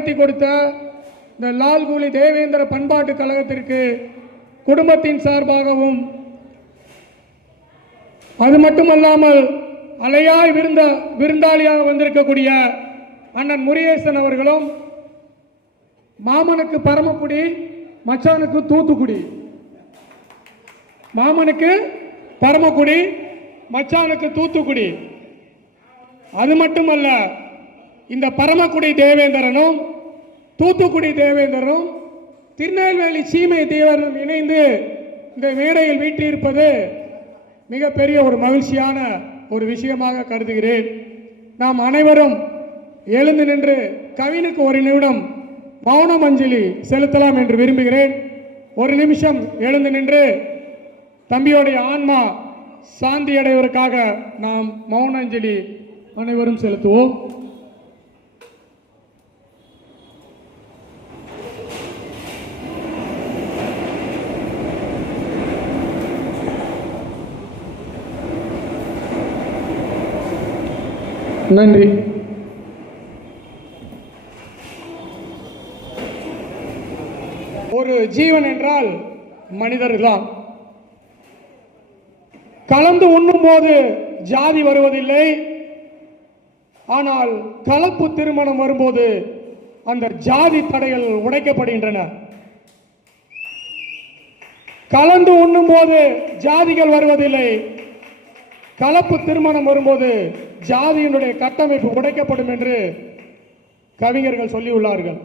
கருத்தரங்கையும் நடத்தி கொடுத்த இந்த லால்குலி தேவேந்திர பண்பாட்டு கழகத்திற்கு குடும்பத்தின் சார்பாகவும் அது மட்டுமல்லாமல் அலையாய் விருந்த விருந்தாளியாக வந்திருக்கக்கூடிய அண்ணன் முருகேசன் அவர்களும் மாமனுக்கு பரமக்குடி மச்சானுக்கு தூத்துக்குடி. மாமனுக்கு பரமக்குடி மச்சானுக்கு தூத்துக்குடி. அது மட்டுமல்ல இந்த பரமக்குடி தேவேந்திரனும் தூத்துக்குடி தேவேந்திரனும் திருநெல்வேலி சீமை தேவரும் இணைந்து இந்த மேடையில் வீட்டிருப்பது மிகப்பெரிய ஒரு மகிழ்ச்சியான ஒரு விஷயமாக கருதுகிறேன். நாம் அனைவரும் எழுந்து நின்று கவினுக்கு ஒரு நிமிடம் மௌனம் அஞ்சலி செலுத்தலாம் என்று விரும்புகிறேன். ஒரு நிமிஷம் எழுந்து நின்று தம்பியோடைய ஆன்மா சாந்தி அடைவதற்காக நாம் மௌன அஞ்சலி அனைவரும் செலுத்துவோம். நன்றி. ஒரு ஜீவன் என்றால் மனிதர்தான் கலந்து உண்ணும் போது ஜாதி வருவதில்லை. ஆனால் கலப்பு திருமணம் வரும்போது அந்த ஜாதி தடைகள் உடைக்கப்படுகின்றன. கலந்து உண்ணும் போது ஜாதிகள் வருவதில்லை. கலப்பு திருமணம் வரும்போது ஜாதியினுடைய கட்டமைப்பு உடைக்கப்படும் என்று கவிஞர்கள் சொல்லியுள்ளார்கள்.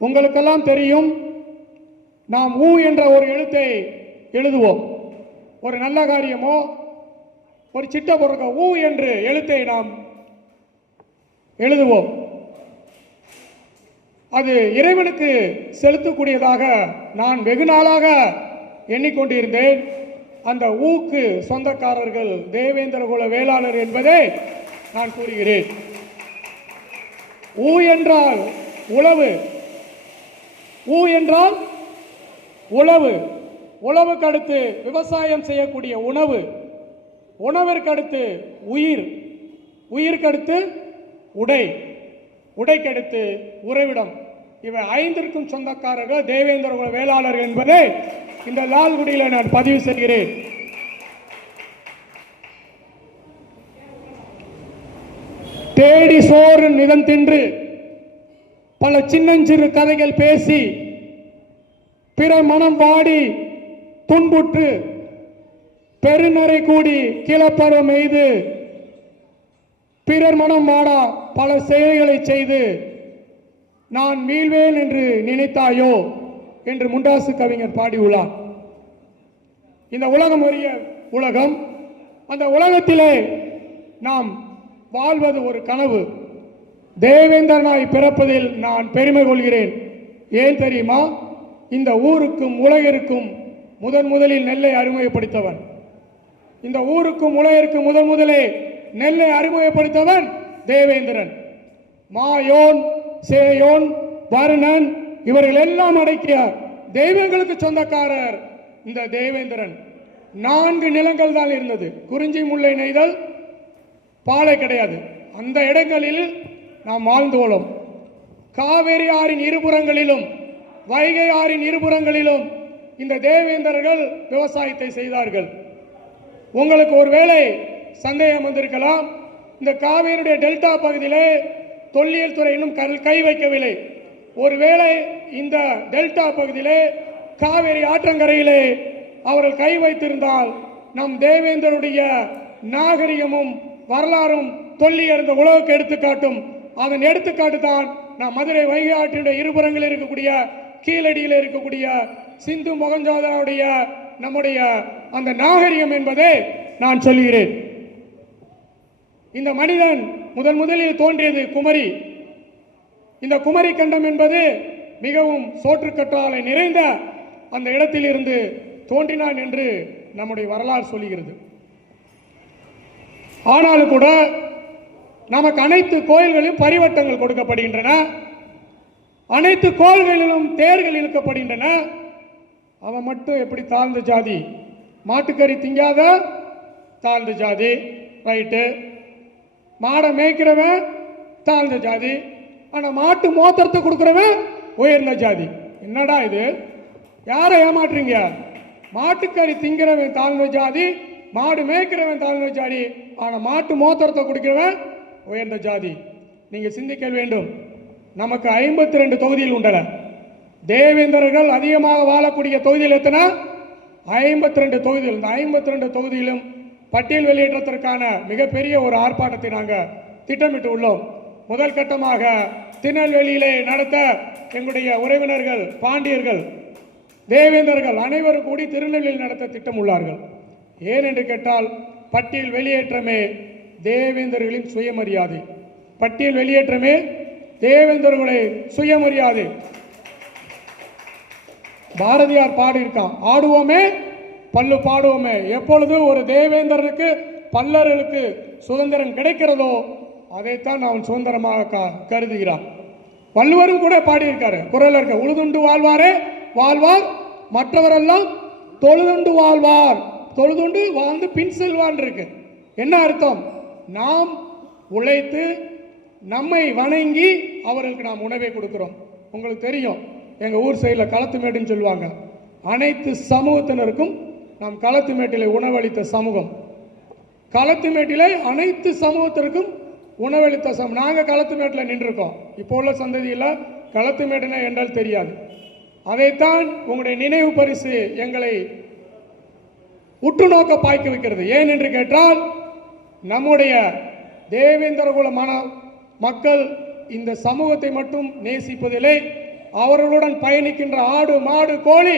உங்களுக்கெல்லாம் தெரியும் நாம் ஊ என்ற ஒரு எழுத்தை எழுதுவோம். ஒரு நல்ல காரியமோ ஒரு சிட்ட பொருக்க ஊ என்று எழுத்தை நாம் எழுதுவோம். அது இறைவனுக்கு செலுத்தக்கூடியதாக நான் வெகு நாளாக எண்ணிக்கொண்டிருந்தேன். அந்த ஊக்கு சொந்தக்காரர்கள் தேவேந்திரகுல வேளாளர் என்பதை நான் கூறுகிறேன். ஊ என்றால் உழவு. ஊ என்றால் உழவு. உழவுக்கு அடுத்து விவசாயம் செய்யக்கூடிய உணவு. உணவிற்கு அடுத்து உயிர். உயிருக்கு அடுத்து உடை. உடைக்கடுத்து உறைவிடம். இவை ஐந்திற்கும் சொந்தக்காரர்கள் தேவேந்திர குல வேளாளர்கள் என்பதை இந்த லால்குடியில் நான் பதிவு செய்கிறேன். தேடி சோறு நிதம் தின்று பல சின்னஞ்சிறு கதைகள் பேசி பிற மனம் வாடி துன்புற்று பெருநரை கூடி கிளப்பற மெய்து பிறர் மனம் வாடா பல செயல்களை செய்து நான் மீள்வேன் என்று நினைத்தாயோ? என்று முண்டாசு கவிஞர் பாடியுள்ளார். இந்த உலகம் அறிய உலகம். அந்த உலகத்திலே நாம் வாழ்வது ஒரு கனவு. தேவேந்திரனாய் பிறப்பதில் நான் பெருமை கொள்கிறேன். ஏன் தெரியுமா? இந்த ஊருக்கும் உலகிற்கும் முதன் முதலில் நெல்லை அறிமுகப்படுத்தவன். இந்த ஊருக்கும் உலகிற்கும் முதன் முதலே நெல்லை அறிமுகப்படுத்தவன் தேவேந்திரன். மாயோன் சேயோன் வருணன் இவர்கள் எல்லாம் அடக்கிய தெய்வங்களுக்கு சொந்தக்காரர் இந்த தேவேந்திரன். நான்கு நிலங்கள் தான் இருந்தது. குறிஞ்சி முல்லை நெய்தல் பாலை கிடையாது. அந்த இடங்களில் நாம் வாழ்ந்தோளும் காவேரி ஆறின் இருபுறங்களிலும் வைகை ஆறின் இருபுறங்களிலும் இந்த தேவேந்தர்கள் விவசாயத்தை செய்தார்கள். உங்களுக்கு ஒருவேளை சந்தேகம் வந்திருக்கலாம். இந்த காவேரியுடைய டெல்டா பகுதியிலே தொல்லியல் துறை இன்னும் கல்- கை வைக்கவில்லை. ஒருவேளை இந்த டெல்டா பகுதியிலே காவேரி ஆற்றங்கரையிலே அவர்கள் கை வைத்திருந்தால் நம் தேவேந்தருடைய நாகரிகமும் வரலாறும் தொல்லி அறிந்த உலகுக்கு எடுத்துக்காட்டும். அதன் எடுத்துக்காட்டு தான் நாம் மதுரை வைகை ஆற்றினுடைய இருபுறங்களில் இருக்கக்கூடிய கீழடியில் இருக்கக்கூடிய சிந்து மொகஞ்சாதனுடைய நம்முடைய அந்த நாகரிகம் என்பதை நான் சொல்கிறேன் இந்த மனிதன் முதன் முதலில் தோன்றியது குமரி. இந்த குமரி கண்டம் என்பது மிகவும் சோற்றுக்கற்றாலை நிறைந்த அந்த இடத்தில் இருந்து தோன்றினான் என்று நம்முடைய வரலாறு சொல்லுகிறது. ஆனாலும் கூட நமக்கு அனைத்து கோயில்களிலும் பரிவட்டங்கள் கொடுக்கப்படுகின்றன. அனைத்து கோயில்களிலும் தேர்கள் இழுக்கப்படுகின்றன. அவன் மட்டும் எப்படி தாழ்ந்த ஜாதி? மாட்டுக்கறி திங்காத தாழ்ந்த ஜாதி. ரைட்டு. மாடை மேய்க்கிறவன் தாழ்ந்த ஜாதி ஆனால் மாட்டு மோத்திரத்தை கொடுக்குறவன் உயர்ந்த ஜாதி. என்னடா இது? யாரை ஏமாற்றுறீங்க? மாட்டுக்கறி திங்கிறவன் தாழ்ந்த ஜாதி மாடு மேய்க்கிறவன் தாழ்ந்த ஜாதி ஆனால் மாட்டு மோத்திரத்தை கொடுக்கிறவன் உயர்ந்த ஜாதி. நீங்கள் சிந்திக்க வேண்டும். நமக்கு ஐம்பத்தி ரெண்டு தொகுதியில் உண்டன தேவேந்தர்கள் அதிகமாக வாழக்கூடிய தொகுதியில் எத்தனை? ஐம்பத்தி ரெண்டு தொகுதியில் இந்த ஐம்பத்தி ரெண்டு தொகுதியிலும் பட்டியல் வெளியேற்றத்திற்கான மிகப்பெரிய ஒரு ஆர்ப்பாட்டத்தை நாங்கள் திட்டமிட்டு உள்ளோம். முதல் கட்டமாக திருநெல்வேலியிலே நடத்த எங்களுடைய உறவினர்கள் பாண்டியர்கள் தேவேந்தர்கள் அனைவரும் கூடி திருநெல்வேலியில் நடத்த திட்டம் உள்ளார்கள் ஏன் என்று கேட்டால் பட்டியல் வெளியேற்றமே தேவேந்தர்களின் சுயமரியாதை. பட்டியல் வெளியேற்றமே தேவேந்தர்களை சுயமரியாதை. பாரதியார் பாடியிருக்கான் ஆடுவோமே பல்லு பாடுவோமே. எப்பொழுது ஒரு தேவேந்தருக்கு பல்லர்களுக்கு சுதந்திரம் கிடைக்கிறதோ அதைத்தான் அவன் சுதந்திரமாக க- கருதுகிறான். வள்ளுவரும் கூட பாடியிருக்காரு. குரல் இருக்க உழுதுண்டு வாழ்வாரே வாழ்வார் மற்றவரெல்லாம் தொழுதுண்டு வாழ்வார். தொழுதுண்டு வாழ்ந்து பின் செல்வான் இருக்கு. என்ன அர்த்தம்? நாம் உழைத்து நம்மை வணங்கி அவர்களுக்கு நாம் உணவை கொடுக்கிறோம். உங்களுக்கு தெரியும் எங்கள் ஊர் சைடில் களத்து மேடுன்னு சொல்லுவாங்க. அனைத்து சமூகத்தினருக்கும் நாம் களத்து மேட்டிலே உணவளித்த சமூகம். களத்து மேட்டிலே அனைத்து சமூகத்திற்கும் உணவளித்த சமூகம். நாங்கள் களத்து மேட்டில் நின்றுருக்கோம். இப்போ உள்ள சந்ததியில் களத்துமேட்டுனா என்றால் தெரியாது. அதைத்தான் உங்களுடைய நினைவு பரிசு எங்களை உற்று நோக்க பாய்க்க வைக்கிறது. ஏன் என்று கேட்டால் நம்முடைய தேவேந்திரகுலமான மன மக்கள் இந்த சமூகத்தை மட்டும் நேசிப்பதில்லை அவர்களுடன் பயணிக்கின்ற ஆடு மாடு கோழி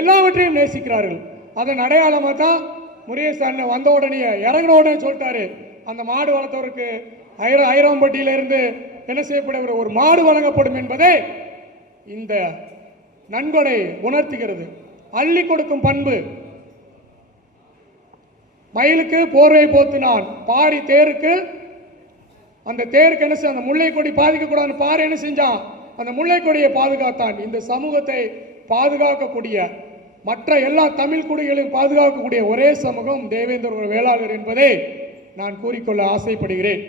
எல்லாவற்றையும் நேசிக்கிறார்கள். அதன் அடையாளமாக தான் முருகேசன் அண்ணன் வந்த உடனே இறங்கின உடனே சொல்லிட்டாரு. அந்த மாடு வளர்த்தவருக்கு ஐர ஐராம்பட்டியிலிருந்து என்ன செய்யப்படுகிற ஒரு மாடு வழங்கப்படும் என்பதே இந்த நன்கொடை உணர்த்துகிறது. அள்ளி கொடுக்கும் பண்பு. மயிலுக்கு போர்வை போத்தினான். பாரி தேருக்கு அந்த தேருக்கு என்ன செய்ய அந்த முல்லை கொடி பாதிக்க பாரி என்ன செஞ்சான்? அந்த முல்லை கொடியை பாதுகாத்தான். இந்த சமூகத்தை பாதுகாக்கக்கூடிய மற்ற எல்லா தமிழ் குடிகளையும் பாதுகாக்கக்கூடிய ஒரே சமூகம் தேவேந்திர வேளாளர் என்பதை நான் கூறிக்கொள்ள ஆசைப்படுகிறேன்.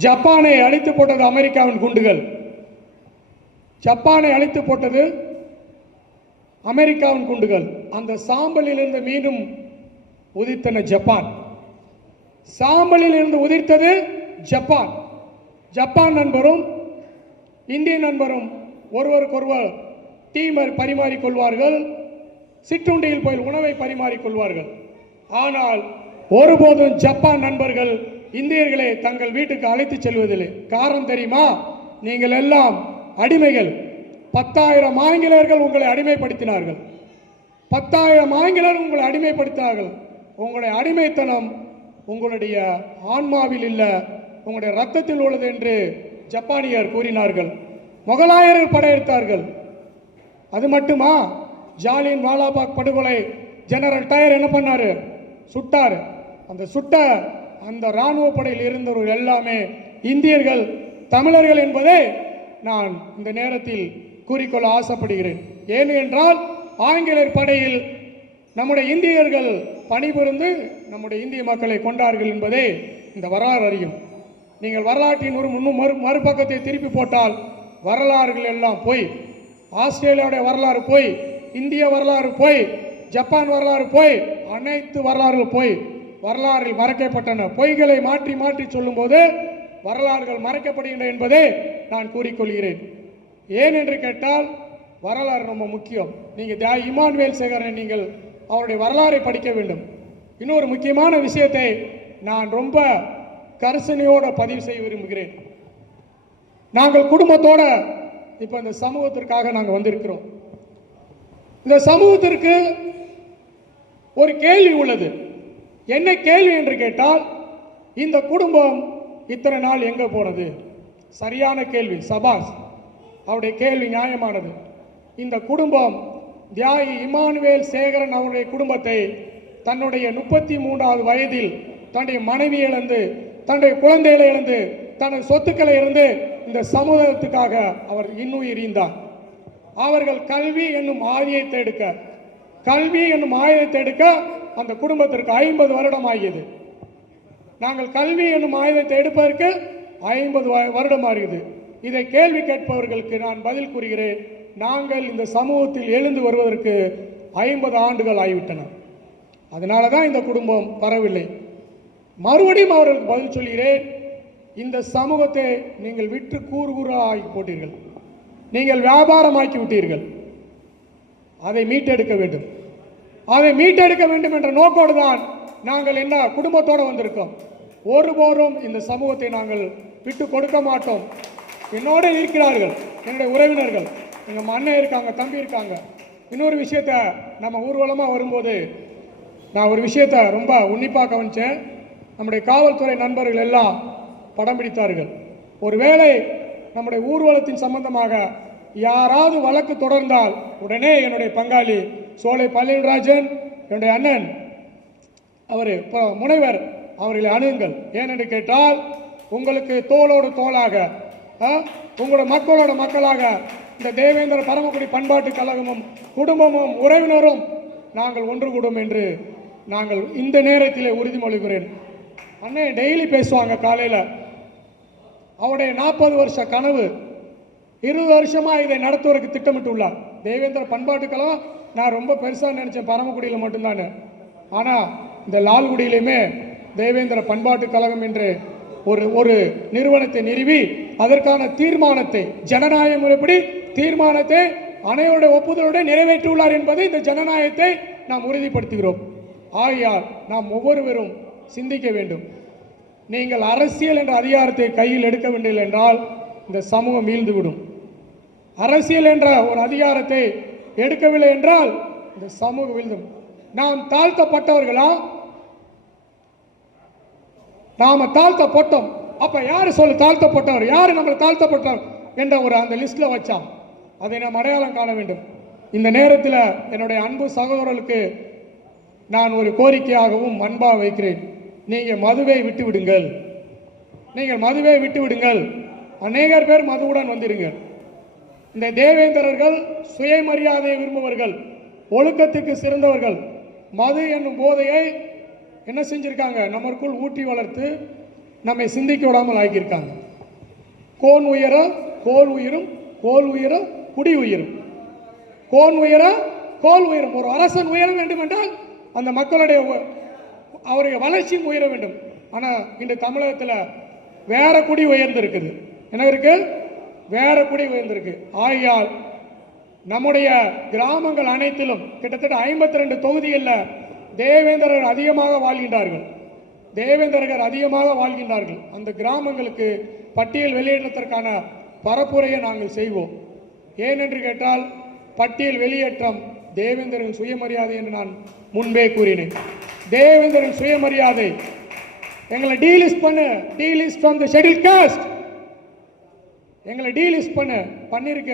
ஜப்பானை அழித்து போட்டது அமெரிக்காவின் குண்டுகள். ஜப்பானை அழித்து போட்டது அமெரிக்காவின் குண்டுகள். அந்த சாம்பலில் இருந்து மீண்டும் உதித்தன ஜப்பான். சாம்பலில் இருந்து உதிர்த்தது ஜப்பான். ஜப்பான் நண்பரும் இந்திய நண்பரும் ஒருவருக்கொருவர் டீமர் பரிமாறிக்கொள்வார்கள் சிற்றுண்டியில் போய் உணவை பரிமாறிக்கொள்வார்கள். ஆனால் ஒருபோதும் ஜப்பான் நண்பர்கள் இந்தியர்களை தங்கள் வீட்டுக்கு அழைத்துச் செல்வதில்லை. காரணம் தெரியுமா? நீங்கள் எல்லாம் அடிமைகள். பத்தாயிரம் ஆங்கிலேயர்கள் உங்களை அடிமைப்படுத்தினார்கள். பத்தாயிரம் ஆங்கிலர் உங்களை அடிமைப்படுத்தினார்கள். உங்களுடைய அடிமைத்தனம் உங்களுடைய ஆன்மாவில் இல்லை உங்களுடைய ரத்தத்தில் உள்ளது என்று ஜப்பானியர் கூறினார்கள். முகலாயர்கள் படையெடுத்தார்கள். அது மட்டுமா? ஜாலியன் வாலாபாக் படுகொலை. ஜெனரல் டயர் என்ன பண்ணார்? சுட்டார். அந்த சுட்ட அந்த இராணுவ படையில் இருந்தவர்கள் எல்லாமே இந்தியர்கள் தமிழர்கள் என்பதை நான் இந்த நேரத்தில் கூறிக்கொள்ள ஆசைப்படுகிறேன். ஏன் என்றால் ஆங்கிலேயர் படையில் நம்முடைய இந்தியர்கள் பணிபுரிந்து நம்முடைய இந்திய மக்களை கொண்டார்கள் என்பதே இந்த வரலாறு அறியும். நீங்கள் வரலாற்றின் ஒரு முன்னும் மறு மறுபக்கத்தை திருப்பி போட்டால் வரலாறுகள் எல்லாம் போய் ஆஸ்திரேலியாவுடைய வரலாறு போய் இந்திய வரலாறு போய் ஜப்பான் வரலாறு போய் அனைத்து வரலாறுகள் போய் வரலாறில் மறைக்கப்பட்டன. பொய்களை மாற்றி மாற்றி சொல்லும்போது வரலாறுகள் மறைக்கப்படுகின்றன என்பதை நான் கூறிக்கொள்கிறேன். ஏன் என்று கேட்டால் வரலாறு ரொம்ப முக்கியம். நீங்கள் தியா இமானுவேல் சேகரன் நீங்கள் அவருடைய வரலாறை படிக்க வேண்டும். இன்னொரு முக்கியமான விஷயத்தை நான் ரொம்ப கரிசனையோடு பதிவு செய்ய விரும்புகிறேன். நாங்கள் குடும்பத்தோட இப்போ இந்த சமூகத்திற்காக நாங்கள் வந்திருக்கிறோம். இந்த சமூகத்திற்கு ஒரு கேள்வி உள்ளது. என்ன கேள்வி என்று கேட்டால் இந்த குடும்பம் இத்தனை நாள் எங்க போனது? சரியான கேள்வி. சபாஸ் அவருடைய கேள்வி நியாயமானது. இந்த குடும்பம் தியாகி இமானுவேல் சேகரன் அவருடைய குடும்பத்தை தன்னுடைய முப்பத்தி மூன்றாவது வயதில் தன்னுடைய மனைவி இழந்து தன்னுடைய குழந்தைகளை இழந்து தனது சொத்துக்களை இருந்து இந்த சமூகத்துக்காக அவர் இன்னும் எரிந்தார். அவர்கள் கல்வி என்னும் ஆயுதத்தை எடுக்க கல்வி என்னும் ஆயுதத்தை எடுக்க அந்த குடும்பத்திற்கு ஐம்பது வருடம் ஆகியது. நாங்கள் கல்வி என்னும் ஆயுதத்தை எடுப்பதற்கு ஐம்பது வருடம் ஆகிறது இதை கேள்வி கேட்பவர்களுக்கு நான் பதில் கூறுகிறேன். நாங்கள் இந்த சமூகத்தில் எழுந்து வருவதற்கு ஐம்பது ஆண்டுகள் ஆகிவிட்டன. அதனால தான் இந்த குடும்பம் வரவில்லை. மறுபடியும் அவர்களுக்கு பதில் சொல்கிறேன். இந்த சமூகத்தை நீங்கள் விற்று கூறு கூறாகி போட்டீர்கள். நீங்கள் வியாபாரமாக்கி விட்டீர்கள். அதை மீட்டெடுக்க வேண்டும். அதை மீட்டெடுக்க வேண்டும் என்ற நோக்கோடு தான் நாங்கள் என்ன குடும்பத்தோடு வந்திருக்கோம். ஒருபோரும் இந்த சமூகத்தை நாங்கள் விட்டு கொடுக்க மாட்டோம். என்னோடு இருக்கிறார்கள். என்னுடைய உறவினர்கள். எங்கள் அண்ணன் இருக்காங்க தம்பி இருக்காங்க. இன்னொரு விஷயத்த நம்ம ஊர்வலமாக வரும்போது நான் ஒரு விஷயத்த ரொம்ப உன்னிப்பாக கவனித்தேன் நம்முடைய காவல்துறை நண்பர்கள் எல்லாம் படம் பிடித்தார்கள். ஒருவேளை நம்முடைய ஊர்வலத்தின் சம்பந்தமாக யாராவது வழக்கு தொடர்ந்தால் உடனே என்னுடைய பங்காளி சோலை பழனிராஜன் என்னுடைய அண்ணன் அவர் முனைவர் அவர்களை அணுகுங்கள். ஏனென்று கேட்டால் உங்களுக்கு தோளோடு தோளாக ஆ, உங்களோட மக்களோட மக்களாக இந்த தேவேந்திர பரமக்குடி பண்பாட்டு கழகமும் குடும்பமும் உறவினரும் நாங்கள் ஒன்று கூடும் என்று நாங்கள் இந்த நேரத்திலே உறுதிமொழிகிறேன். அண்ணே டெய்லி பேசுவாங்க காலையில். அவருடைய நாற்பது வருஷ கனவு இருபது வருஷமாக இதை நடத்துவதற்கு திட்டமிட்டுள்ளார். தேவேந்திர பண்பாட்டு நான் ரொம்ப பெருசாக நினச்சேன் பரமக்குடியில் மட்டும்தானே ஆனால் இந்த லால்குடியிலையுமே தேவேந்திர பண்பாட்டு கழகம் என்று ஒரு ஒரு நிறுவனத்தை நிறுவி அதற்கான தீர்மானத்தை ஜனநாயக முறைப்படி தீர்மானத்தை அனைவருடைய ஒப்புதலுடன் நிறைவேற்றியுள்ளார் என்பதை இந்த ஜனநாயகத்தை நாம் உறுதிப்படுத்துகிறோம். ஆகையால் நாம் ஒவ்வொருவரும் சிந்திக்க வேண்டும். நீங்கள் அரசியல் என்ற அதிகாரத்தை கையில் எடுக்க வேண்டியதில்லை என்றால் இந்த சமூகம் வீழ்ந்துவிடும். அரசியல் என்ற ஒரு அதிகாரத்தை எடுக்கவில்லை என்றால் இந்த சமூகம் வீழ்ந்தும் நாம் தாழ்த்தப்பட்டவர்களா? நாம தாழ்த்தப்பட்டோம். அப்ப யாரு சொல்லு தாழ்த்தப்பட்டவர்? யாரு நம்மளை தாழ்த்தப்பட்டவர்? என்ற ஒரு அந்த லிஸ்ட்ல வச்சான். அதை நாம் அடையாளம் காண வேண்டும். இந்த நேரத்தில் என்னுடைய அன்பு சகோதரர்களுக்கு நான் ஒரு கோரிக்கையாகவும் அன்பாக வைக்கிறேன். நீங்கள் மதுவை விட்டு விடுங்கள் நீங்கள் மதுவை விட்டு விடுங்கள் அநேகர் பேர் மதுவுடன் வந்திருங்கள். இந்த தேவேந்திரர்கள் சுயமரியாதையை விரும்புபவர்கள் ஒழுக்கத்துக்கு சிறந்தவர்கள். மது என்னும் போதையை என்ன செஞ்சுருக்காங்க? நம்மளுக்குள் ஊட்டி வளர்த்து நம்மை சிந்திக்க விடாமல் ஆக்கியிருக்காங்க. கோன் உயர கோல் உயிரும் கோல் உயர குடி உயிரும். கோன் உயர கோல் உயரும். ஒரு அரசன் உயர வேண்டும் என்றால் அந்த மக்களுடைய உ- அவருடைய வளர்ச்சியும் உயர வேண்டும். ஆனால் இன்று தமிழகத்தில் வேற குடி உயர்ந்திருக்குது. என்ன இருக்கு? வேற குடி உயர்ந்திருக்கு. ஆகையால் நம்முடைய கிராமங்கள் அனைத்திலும் கிட்டத்தட்ட ஐம்பத்தி ரெண்டு தொகுதிகளில் தேவேந்திரர் அதிகமாக வாழ்கின்றார்கள். தேவேந்திரர்கள் அதிகமாக வாழ்கின்றார்கள். அந்த கிராமங்களுக்கு பட்டியல் வெளியேற்றத்திற்கான பரப்புரையை நாங்கள் செய்வோம். ஏனென்று கேட்டால் பட்டியல் வெளியேற்றம் தேவேந்திரன் சுயமரியாதை என்று நான் முன்பே கூறினேன். தேவேந்திரன் சுயமரியாதை. எங்களை டீலிஸ்ட் பண்ணு. Delist from the schedule caste எங்களை டீலிஸ்ட் பண்ணு. பண்ணியிருக்க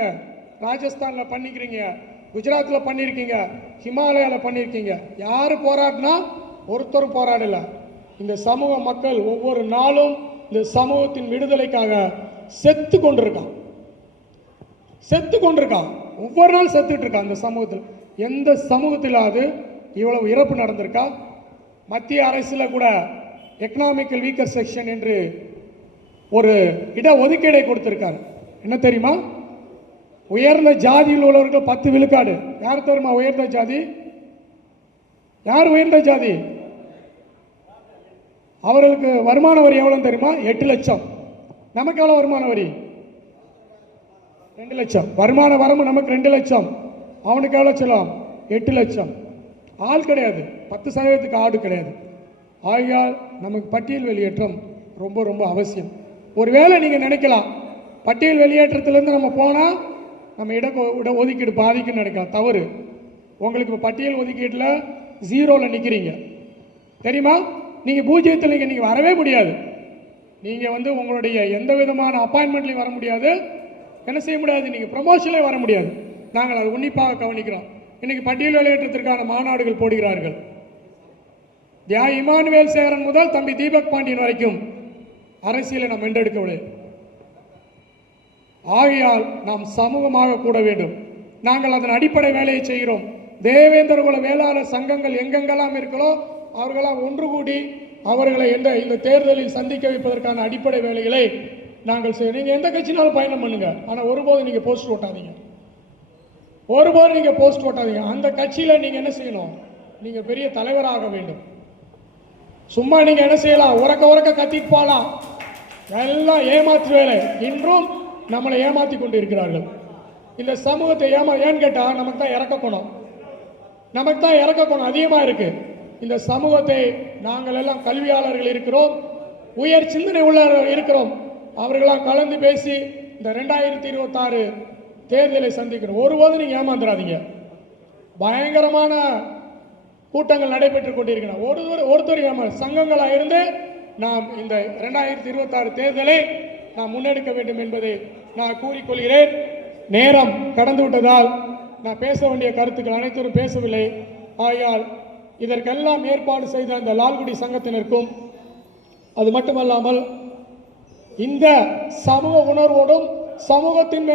ராஜஸ்தானில் பண்ணிக்கிறீங்க. குஜராத்தில் பண்ணியிருக்கீங்க ஹிமாலயாவில் பண்ணியிருக்கீங்க யார் போராடினா? ஒருத்தரும் போராடலை. இந்த சமூக மக்கள் ஒவ்வொரு நாளும் இந்த சமூகத்தின் விடுதலைக்காக செத்து கொண்டிருக்கான். செத்து கொண்டிருக்கான். ஒவ்வொரு நாள் செத்துட்டு இருக்கான் அந்த சமூகத்தில். எந்த சமூகத்திலாவது இவ்வளவு இறப்பு நடந்திருக்கா? மத்திய அரசில் கூட எக்கனாமிக்கல் வீக்கர் செக்ஷன் என்று ஒரு இட ஒதுக்கீடை கொடுத்துருக்காரு. என்ன தெரியுமா? உயர்ந்த ஜாதியில் உள்ளவர்கள் பத்து விழுக்காடு. யார் தெரியுமா உயர்ந்த ஜாதி? யார் உயர்ந்த ஜாதி? அவர்களுக்கு வருமான வரி எவ்வளவு தெரியுமா? எட்டு லட்சம். நமக்கு எவ்வளவு வருமான வரி? ரெண்டு லட்சம். வருமான வரம்பு நமக்கு ரெண்டு லட்சம். அவனுக்கு எவ்வளவு சொல்லலாம் எட்டு லட்சம். ஆள் கிடையாது. பத்து சதவீதத்துக்கு ஆடு கிடையாது. ஆகையால் நமக்கு பட்டியல் வெளியேற்றம் ரொம்ப ரொம்ப அவசியம். ஒருவேளை நீங்கள் நினைக்கலாம் பட்டியல் வெளியேற்றத்திலேருந்து நம்ம போனால் நம்ம இட இட ஒதுக்கீடு பாதிக்குன்னு நினைக்கலாம். தவறு. உங்களுக்கு இப்போ பட்டியல் ஒதுக்கீட்டில் ஜீரோவில் நிற்கிறீங்க தெரியுமா? நீங்கள் பூஜ்ஜியத்தில் நீங்கள் நீங்கள் வரவே முடியாது. நீங்கள் வந்து உங்களுடைய எந்த விதமான அப்பாயின்மெண்ட்லையும் வர முடியாது. என்ன செய்ய முடியாது? நீங்கள் ப்ரமோஷன்லேயும் வர முடியாது. நாங்கள் அதை உன்னிப்பாக கவனிக்கிறோம். இன்றைக்கி பட்டியல் வெளியேற்றத்திற்கான மாநாடுகள் போடுகிறார்கள். தியா இமானுவேல் சேரன் முதல் தம்பி தீபக் பாண்டியன் வரைக்கும் அரசியலை நாம் வென்றெடுக்கவில்லை ஆகையால் நாம் சமூகமாக கூட வேண்டும். நாங்கள் அதன் அடிப்படை வேலையை செய்கிறோம். தேவேந்திர குல வேளாளர் சங்கங்கள் எங்கெங்கெல்லாம் இருக்கிறோ அவர்களாம் ஒன்று கூடி அவர்களை எந்த இந்த தேர்தலில் சந்திக்க வைப்பதற்கான அடிப்படை வேலைகளை நாங்கள் செய்ய நீங்கள் எந்த கட்சினாலும் பயணம் பண்ணுங்க. ஆனால் ஒருபோதும் நீங்கள் போஸ்ட் ஓட்டாதீங்க. ஒருபோதும் நீங்கள் போஸ்ட் ஓட்டாதீங்க. அந்த கட்சியில் நீங்கள் என்ன செய்யணும்? நீங்கள் பெரிய தலைவராக வேண்டும். சும்மா நீங்க என்ன செய்யலாம்? உறக்க உறக்க கத்திட்டு போகலாம். எல்லாம் ஏமாற்று வேலை இன்றும் நம்மளை ஏமாத்தி கொண்டு இருக்கிறார்கள் இந்த சமூகத்தை ஏமா ஏன்னு கேட்டா நமக்கு தான் இறக்க குணம். நமக்கு தான் இறக்க குணம் அதிகமா இருக்கு. இந்த சமூகத்தை நாங்கள் எல்லாம் கல்வியாளர்கள் இருக்கிறோம். உயர் சிந்தனை உள்ளவர்கள் இருக்கிறோம். அவர்களாம் கலந்து பேசி இந்த ரெண்டாயிரத்தி இருபத்தாறு தேர்தலை சந்திக்கிறோம். ஒருபோதும் நீங்க ஏமாந்துடாதீங்க பயங்கரமான கூட்டங்கள் நடைபெற்றுக் கொண்டிருக்கின்றன. ஒரு ஒருத்தர் சங்கங்களாக இருந்து நாம் இந்த இரண்டாயிரத்தி இருபத்தாறு தேர்தலை நாம் முன்னெடுக்க வேண்டும் என்பதை நான் கூறிக்கொள்கிறேன். நேரம் கடந்து விட்டதால் நான் பேச வேண்டிய கருத்துக்கள் அனைத்தரும் பேசவில்லை. ஆயால் இதற்கெல்லாம் ஏற்பாடு செய்த இந்த லால்குடி சங்கத்தினருக்கும் அது மட்டுமல்லாமல் இந்த சமூக உணர்வோடும் சமூகத்தின் மேல்